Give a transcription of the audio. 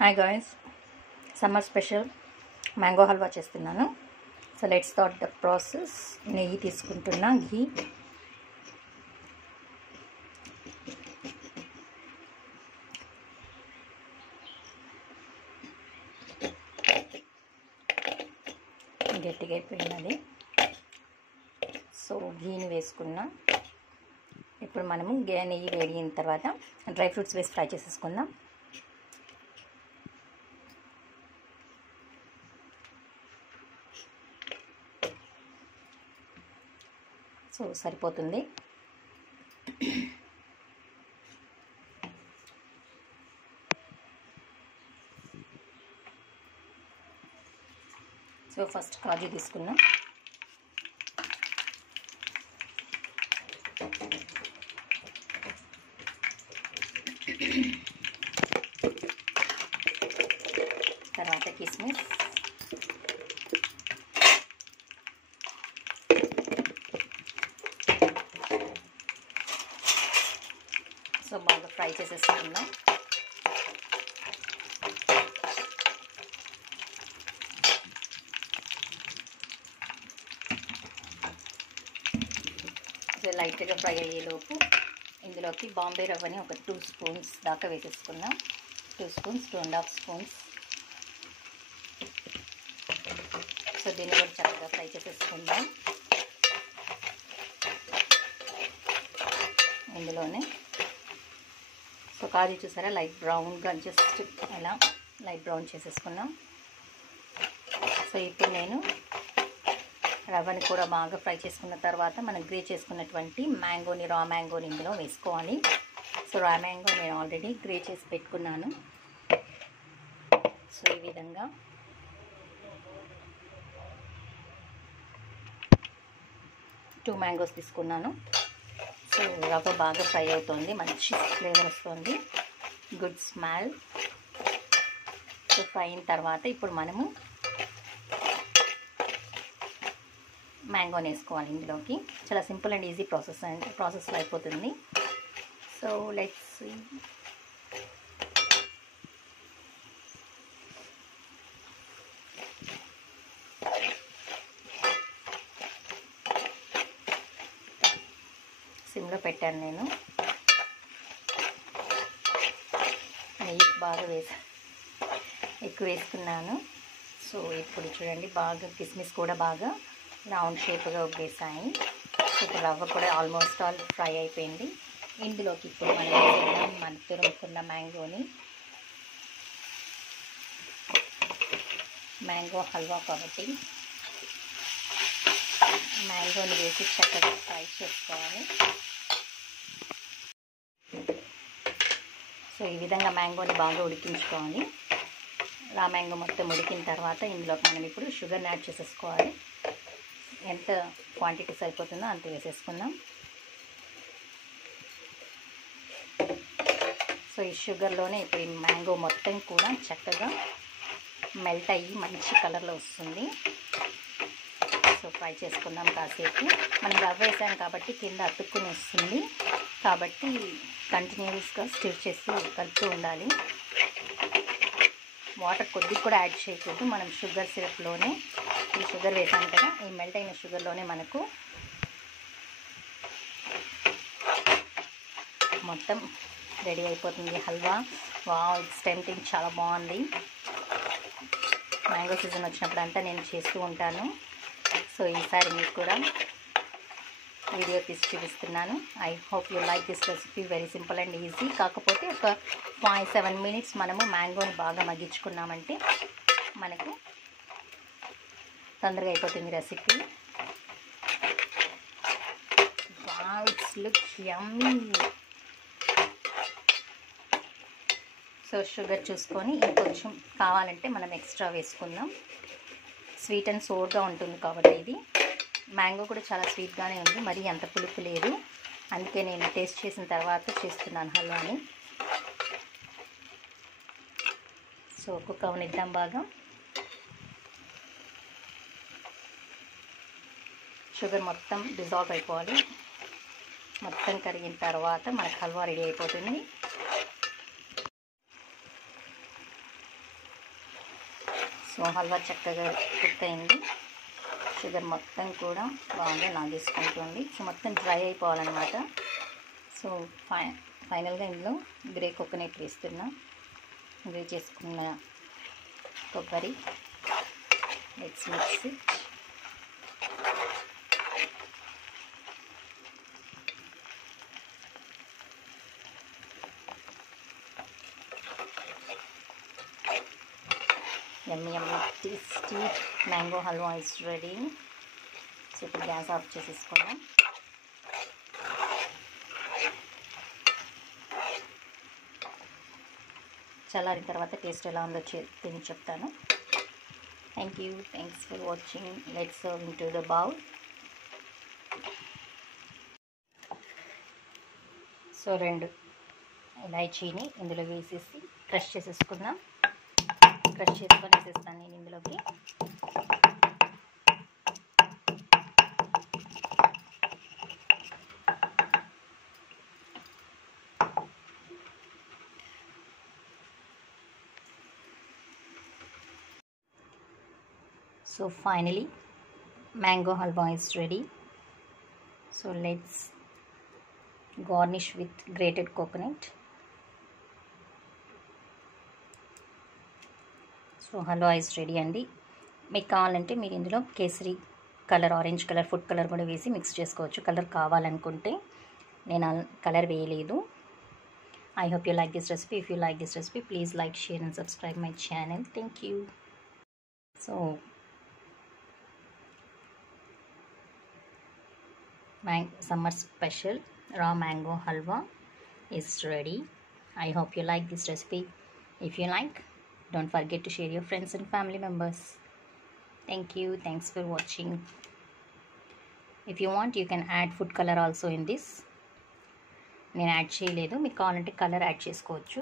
Hi guys, summer special mango halwa చేస్తున్నాను. So let's start the process. నెయ్యి తీసుకుంటున్నా, ఘీ, గట్టిగా అయిపోయినది. సో ఘీని వేసుకున్నా. ఇప్పుడు మనము నెయ్యి వేడిన తర్వాత డ్రై ఫ్రూట్స్ వేసి ఫ్రై చేసేసుకుందాం. సో సరిపోతుంది. సో ఫస్ట్ కాజు తీసుకున్నాం. తర్వాత కిస్మిస్, సో బాగా ఫ్రై చేసేసుకుందాం. సో లైట్గా ఫ్రై అయ్యేలోపు ఇందులోకి బాంబే రవ్వని ఒక 2 స్పూన్స్ దాకా వేసేసుకుందాం. 2 స్పూన్స్, 2.5 స్పూన్స్. సో దీన్ని కూడా చక్కగా ఫ్రై చేసేసుకుందాం. ఇందులోనే సో కాజు చూసారా, లైట్ బ్రౌన్గా జస్ట్ అలా లైట్ బ్రౌన్ చేసేసుకున్నాం. సో ఇప్పుడు నేను రవ్వని కూడా బాగా ఫ్రై చేసుకున్న తర్వాత మనం గ్రే చేసుకున్నటువంటి మ్యాంగోని, రా మ్యాంగోని ఇందులో వేసుకోవాలి. సో రా మ్యాంగో నేను ఆల్రెడీ గ్రే చేసి పెట్టుకున్నాను. సో ఈ విధంగా టూ మ్యాంగోస్ తీసుకున్నాను. సో రవ్వ బాగా ఫ్రై అవుతుంది, మంచి ఫ్లేవర్ వస్తుంది, గుడ్ స్మెల్. సో ఫ్రై అయిన తర్వాత ఇప్పుడు మనము మ్యాంగోని వేసుకోవాలి ఇందులోకి. చాలా సింపుల్ అండ్ ఈజీ ప్రాసెస్లో అయిపోతుంది. So let's see. సిమ్లో పెట్టాను నేను, నెయ్యి బాగా ఎక్కువ వేసుకున్నాను. సో ఇప్పుడు చూడండి, బాగా కిస్మిస్ కూడా బాగా రౌండ్ షేప్గా ఉబ్బేసాయి. ఇప్పుడు రవ్వ కూడా ఆల్మోస్ట్ ఆల్ ఫ్రై అయిపోయింది. ఇందులోకి ఇప్పుడు మనం తురుముకున్న మ్యాంగో హల్వా కాబట్టి మ్యాంగోని వేసి చక్కగా ఫ్రై చేసుకోవాలి. సో ఈ విధంగా మ్యాంగోని బాగా ఉడికించుకోవాలి. రా మ్యాంగో మొత్తం ఉడికిన తర్వాత ఇందులోకి మనం ఇప్పుడు షుగర్ని యాడ్ చేసేసుకోవాలి. ఎంత క్వాంటిటీ సరిపోతుందో అంత వేసేసుకుందాం. సో ఈ షుగర్లోనే ఇప్పుడు ఈ మ్యాంగో మొత్తం కూడా చక్కగా మెల్ట్ అయ్యి మంచి కలర్లో వస్తుంది. సో ఫ్రై చేసుకుందాం కాసేపు. మనం రవ్వ వేసాం కాబట్టి కింద అతుక్కుని వస్తుంది, కాబట్టి కంటిన్యూస్గా స్టిర్ చేస్తూ కలుపుతూ ఉండాలి. వాటర్ కొద్దిగా కూడా యాడ్ చేయకూడదు. మనం షుగర్ సిరప్లోనే ఈ షుగర్ వేసాం కదా, ఈ మెల్ట్ అయిన షుగర్లోనే మనకు మొత్తం రెడీ అయిపోతుంది హల్వా. వావ్, ఇట్స్ టెంప్టింగ్, చాలా బాగుంది. మ్యాంగో సీజన్ వచ్చినప్పుడు అంతా నేను చేస్తూ ఉంటాను. సో ఈసారి మీకు కూడా వీడియో తీసి చూపిస్తున్నాను. I hope you like this recipe. Very simple and easy. కాకపోతే ఒక 5-7 మినిట్స్ మనము మ్యాంగోని బాగా మగ్గించుకున్నామంటే మనకు తొందరగా అయిపోతుంది recipe. Wow, it's look yummy. So sugar చూసుకొని ఇంకొంచెం కావాలంటే మనం ఎక్స్ట్రా వేసుకుందాం. స్వీట్ అండ్ సోర్గా ఉంటుంది కాబట్టి ఇది. మ్యాంగో కూడా చాలా స్వీట్గానే ఉంది, మరీ అంత పులుపు లేదు. అందుకే నేను టేస్ట్ చేసిన తర్వాత చేస్తున్నాను హల్వాని. సో కుక్ అవనిద్దాం బాగా. షుగర్ మొత్తం డిజాల్వ్ అయిపోవాలి. మొత్తం కరిగిన తర్వాత మనకు హల్వా రెడీ అయిపోతుంది. సో హల్వా చక్కగా కుక్ అయింది. షుగర్ మొత్తం కూడా బాగా నాగేసుకుంటుంది. సో మొత్తం డ్రై అయిపోవాలన్నమాట. సో ఫైనల్గా ఇందులో గ్రే కోకోనట్ వేస్తున్నా. గ్రే చేసుకున్న కొబ్బరి. Let's mix it. Yummy tasty mango halwa is ready. So ఇప్పుడు గ్యాస్ ఆఫ్ చేసేసుకున్నాం. చల్లారిన తర్వాత టేస్ట్ ఎలా ఉందో తిని చెప్తాను. Thanks for watching. Let's serve into the bowl. So 2 ఇలాచీని ఇందులో వేసేసి క్రష్ చేసేసుకుందాం. క్రష్ చేసుకొని వేసేస్తాను నేను ఇందులోకి. So finally mango halwa is ready. So let's garnish with grated coconut. So halwa is ready అండి. మీకు కావాలంటే మీరు ఇందులో kesari colour, orange colour, food colour కూడా వేసి మిక్స్ చేసుకోవచ్చు. కలర్ కావాలనుకుంటే. నేను కలర్ వేయలేదు. I hope you like this recipe. If you like this recipe, please like, share and subscribe my channel. Thank you. So summer special raw mango halwa is ready. I hope you like this recipe. If you like, don't forget to share your friends and family members. Thank you. Thanks for watching. If you want, you can add food color also in this. నేను add చేయలేదు. మీకు కావాలంటే colour add చేసుకోవచ్చు.